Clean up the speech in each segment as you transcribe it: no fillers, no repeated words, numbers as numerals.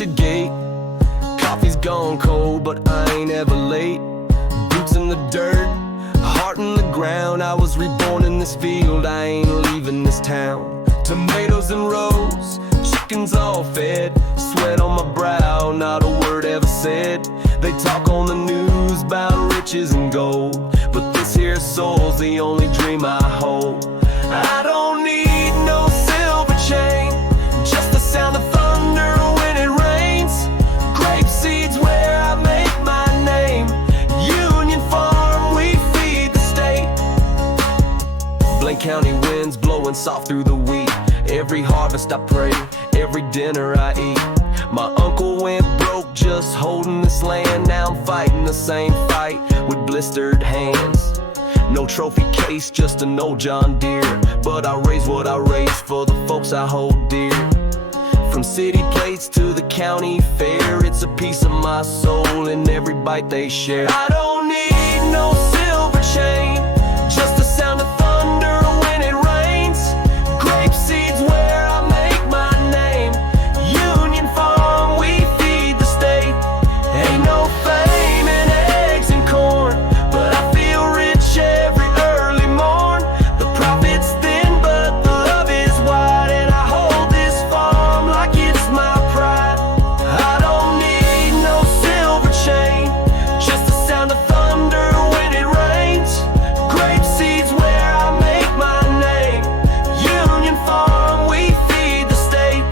rusted gate. Coffee's gone cold, but I ain't ever late. Boots in the dirt, heart in the ground. I was reborn in this field, I ain't leaving this town. Tomatoes and rows, chickens all fed. Sweat on my brow, not a word ever said. They talk on the news about riches and gold, but this here soul's the only dream I hold. I don't need no silver chain, just the sound of thunder when it rains. Grape seeds where I make my name. Union Farm, we feed the state. Blaine County winds blowing soft through the wheat. Every harvest I pray, every dinner I eat. My uncle went broke just holding this land. Now I'm fighting the same fight with blistered hands. No trophy case, just an old John Deere. But I raise what I raise for the folks I hold dear. From city plates to the county fair, it's a piece of my soul in every bite they share. I don't need no silver chain, just the sound of thunder when it rains. Grape seeds where I make my name. Union Farm, we feed the state. Ain't no fame in eggs and corn, but I feel rich every early morn. The profit's thin, but the love is wide, and I hold this farm like it's my pride. I don't need no silver chain, just the sound of thunder when it rains. Grape seeds where I make my name. Union Farm, we feed the state.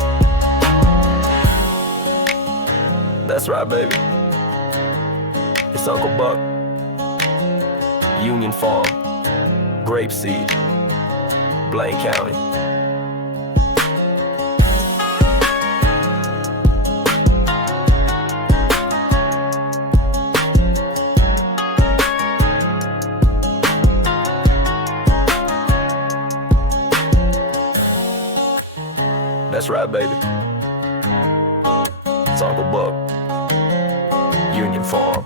That's right, baby. It's Uncle Buck. Union Farm, Grape Seed, Blaine County. That's right, baby. It's Uncle Buck. Union Farm,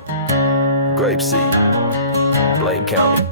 Grape Seed, Blaine County.